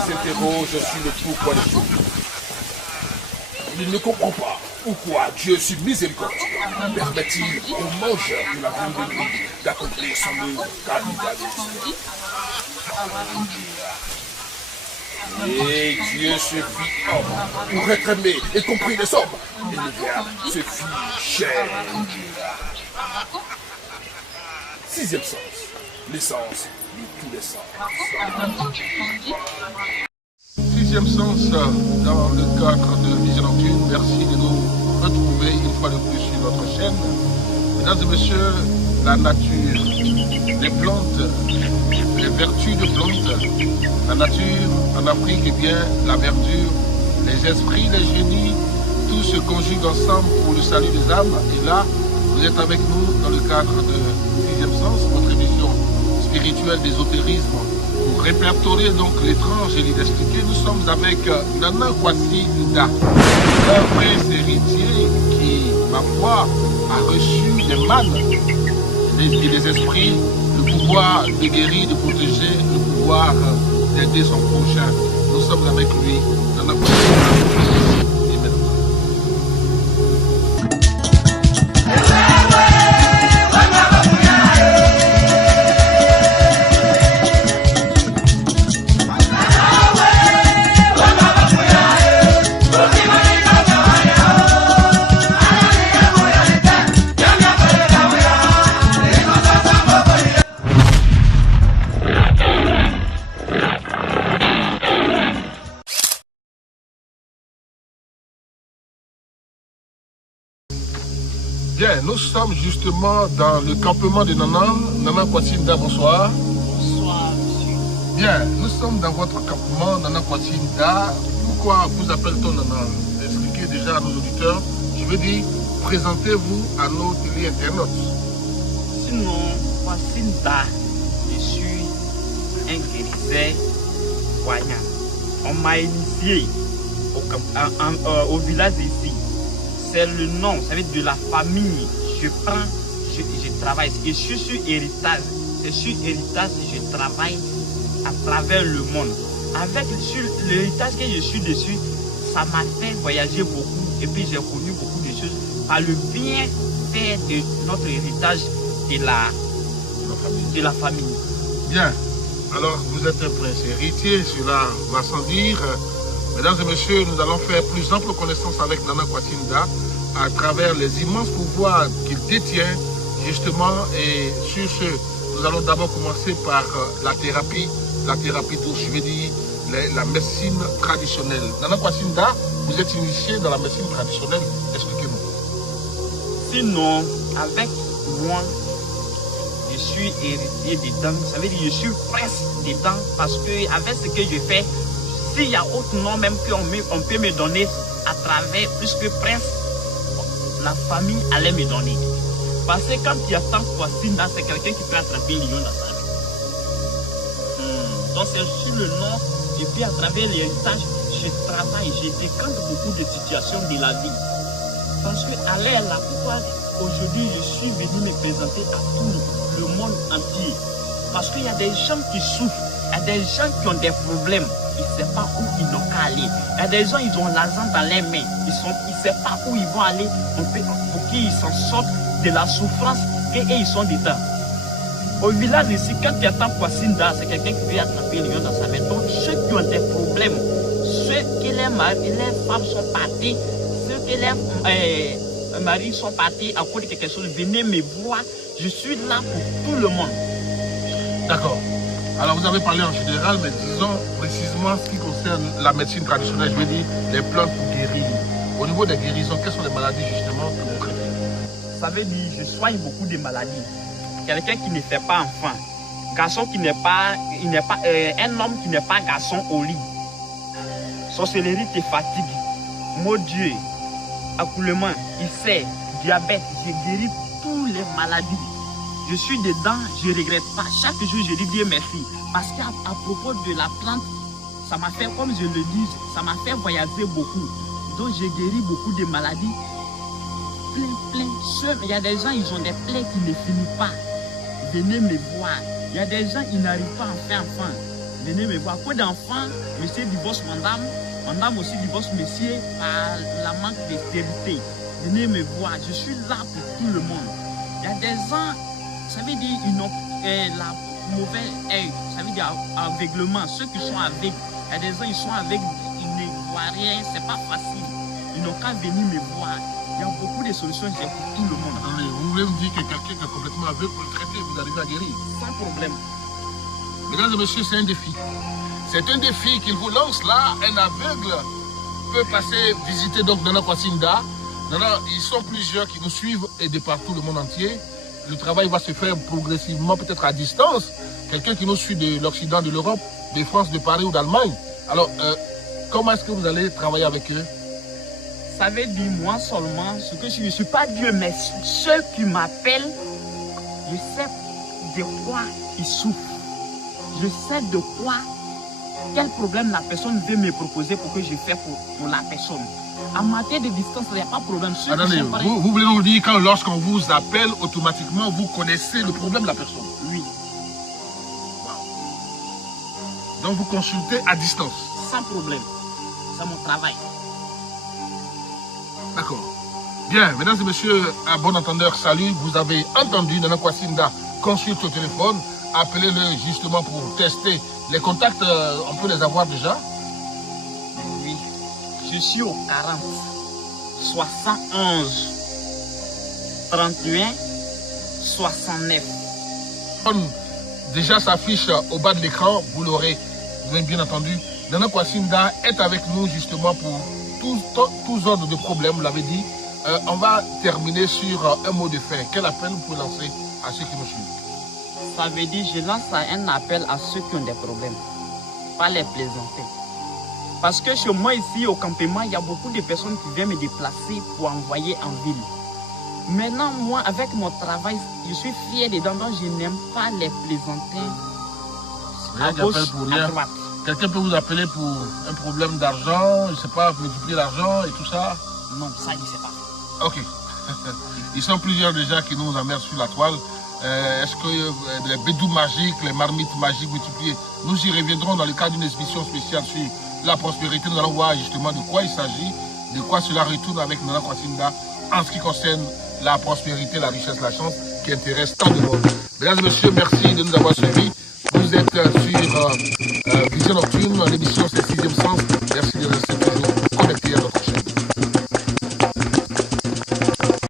s'interroge sur le pourquoi des choses. Il ne comprend pas pourquoi Dieu est miséricordieux. Permet-il aux mangeurs de la viande de Dieu d'accomplir son œuvre capitaliste. Et Dieu se fit homme pour être aimé et compris des hommes. Et le Verbe se fit chair. Sixième sens, l'essence de tous les sens. Sixième sens, dans le cadre de Vision Nocturne, merci de nous retrouver une fois de plus sur notre chaîne. Mesdames et messieurs, la nature, les plantes, les vertus de plantes, la nature en Afrique, et bien la verdure, les esprits, les génies, tout se conjugue ensemble pour le salut des âmes. Et là, vous êtes avec nous dans le cadre de Sixième Sens, votre émission spirituelle d'ésotérisme, pour répertorier donc l'étrange et l'inexpliqué. Nous sommes avec Nana Kwasi Nda, un prince héritier qui, ma foi, a reçu des mannes et des esprits, le pouvoir de guérir, de protéger, le pouvoir d'aider son prochain. Nous sommes avec lui, Nana Kwasi Nda. Bien, nous sommes justement dans le campement de Nana. Nana Kwasi Nda, bonsoir. Bonsoir, monsieur. Bien, nous sommes dans votre campement, Nana Kwasi Nda. Pourquoi vous appelle-t-on Nana? Expliquez déjà à nos auditeurs. Je veux dire, présentez-vous à nos télé-internautes. Sinon, Kwasi Nda, je suis un guérisseur voyant. On m'a initié au village ici. C'est le nom, ça veut dire de la famille. Je prends, je travaille. Et je suis sur héritage. C'est sur héritage que je travaille à travers le monde. Avec l'héritage que je suis dessus, ça m'a fait voyager beaucoup. Et puis j'ai connu beaucoup de choses par le bienfait de notre héritage de la famille. Bien, alors vous êtes un prince héritier, cela va sans dire. Mesdames et messieurs, nous allons faire plus ample connaissance avec Nana Kwasi Nda à travers les immenses pouvoirs qu'il détient, justement. Et sur ce, nous allons d'abord commencer par la thérapie douce, je veux dire la médecine traditionnelle. Nana Kwasi Nda, vous êtes initié dans la médecine traditionnelle, expliquez-nous. Sinon, avec moi, je suis héritier dedans, ça veut dire que je suis prince dedans, parce que avec ce que je fais, s'il y a autre nom même qu'on peut me donner à travers, plus que prince, la famille allait me donner. Parce que quand il y a tant de Kwasi Nda, c'est quelqu'un qui peut attraper un lion dans sa vie. Donc c'est sur le nom, et puis à travers l'héritage, je travaille, je décante beaucoup de situations de la vie. Parce que à l'air là, pourquoi aujourd'hui je suis venu me présenter à tout le monde entier? Parce qu'il y a des gens qui souffrent, il y a des gens qui ont des problèmes. Ils ne savent pas où ils n'ont qu'à aller. Il y a des gens, ils ont l'argent dans les mains. Ils ne savent pas où ils vont aller pour qu'ils s'en sortent de la souffrance et ils sont dedans. Au village ici, quand tu attends Kwasi Nda, c'est quelqu'un qui peut attraper un lion dans sa main. Donc ceux qui ont des problèmes, ceux qui les femmes sont partis, ceux qui les maris sont partis à cause de quelque chose, venez me voir. Je suis là pour tout le monde. D'accord. Alors vous avez parlé en général, mais disons précisément ce qui concerne la médecine traditionnelle, je veux dire les plantes pour guérir. Au niveau des guérisons, quelles sont les maladies justement que vous traitez? Ça veut dire que je soigne beaucoup de maladies. Quelqu'un qui ne fait pas enfant, garçon qui n'est pas, un homme qui n'est pas garçon au lit. Sorcellerie te fatigue, mot Dieu, accoulement, ulcère, diabète, je guéris toutes les maladies. Je suis dedans, je ne regrette pas. Chaque jour, je dis Dieu merci. Parce qu'à propos de la plante, ça m'a fait, comme je le dis, ça m'a fait voyager beaucoup. Donc, j'ai guéri beaucoup de maladies. Plein. Il y a des gens, ils ont des plaies qui ne finissent pas. Venez me voir. Il y a des gens, ils n'arrivent pas à faire enfant. Venez me voir. Peu d'enfants, monsieur divorce madame. Madame aussi divorce monsieur par la manque de stérilité. Venez me voir. Je suis là pour tout le monde. Il y a des gens, ça veut dire, ils n'ont la mauvaise œil. Ça veut dire aveuglement. Ceux qui sont aveugles. Il y a des gens, ils sont aveugles, ils ne voient rien. C'est pas facile. Ils n'ont qu'à venir me voir. Il y a beaucoup de solutions pour tout le monde. Attendez, vous voulez me dire que quelqu'un qui est complètement aveugle pour le traiter, vous arrivez à guérir? Sans problème. Mesdames et messieurs, c'est un défi. C'est un défi qu'il vous lance là. Un aveugle peut passer visiter donc Nana Kwasi-Nda. Ils sont plusieurs qui nous suivent et de partout le monde entier. Le travail va se faire progressivement, peut-être à distance. Quelqu'un qui nous suit de l'Occident, de l'Europe, de France, de Paris ou d'Allemagne. Alors, comment est-ce que vous allez travailler avec eux? Ça veut dire moi seulement, ce que je ne suis pas Dieu, mais ceux qui m'appellent, je sais de quoi ils souffrent. Je sais de quoi, quel problème la personne veut me proposer pour que je fasse pour la personne. En matière de distance, il n'y a pas de problème. Attendez, vous voulez nous dire que lorsqu'on vous appelle, automatiquement, vous connaissez le problème de la personne? Oui. Wow. Donc vous consultez à distance? Sans problème. C'est mon travail. D'accord. Bien, mesdames et messieurs, à bon entendeur, salut. Vous avez entendu Nana Kwasi-Nda consulte au téléphone. Appelez-le justement pour tester. Les contacts, on peut les avoir déjà? Oui. Je suis au 40 71 31 69. Déjà s'affiche au bas de l'écran, vous l'aurez bien entendu. Nana Kwasi-Nda est avec nous justement pour tous ordres de problèmes, vous l'avez dit. On va terminer sur un mot de fin. Quel appel vous pouvez lancer à ceux qui nous suivent? Ça veut dire, je lance un appel à ceux qui ont des problèmes, pas les plaisanter. Parce que chez moi ici au campement, il y a beaucoup de personnes qui viennent me déplacer pour envoyer en ville. Maintenant, moi, avec mon travail, je suis fier dedans, donc je n'aime pas les plaisanter à gauche, à droite. Quelqu'un peut vous appeler pour un problème d'argent, je ne sais pas, multiplier l'argent et tout ça? Non, ça, je ne sais pas. Ok. Ils sont plusieurs déjà qui nous emmènent sur la toile. Est-ce que les bédous magiques, les marmites magiques multipliées, nous y reviendrons dans le cadre d'une exhibition spéciale sur la prospérité. Nous allons voir justement de quoi il s'agit, de quoi cela retourne avec Nana Kwasi-Nda en ce qui concerne la prospérité, la richesse, la chance qui intéresse tant de monde. Mesdames et messieurs, merci de nous avoir suivis. Vous êtes sur Vision Nocturne, l'émission c'est 6e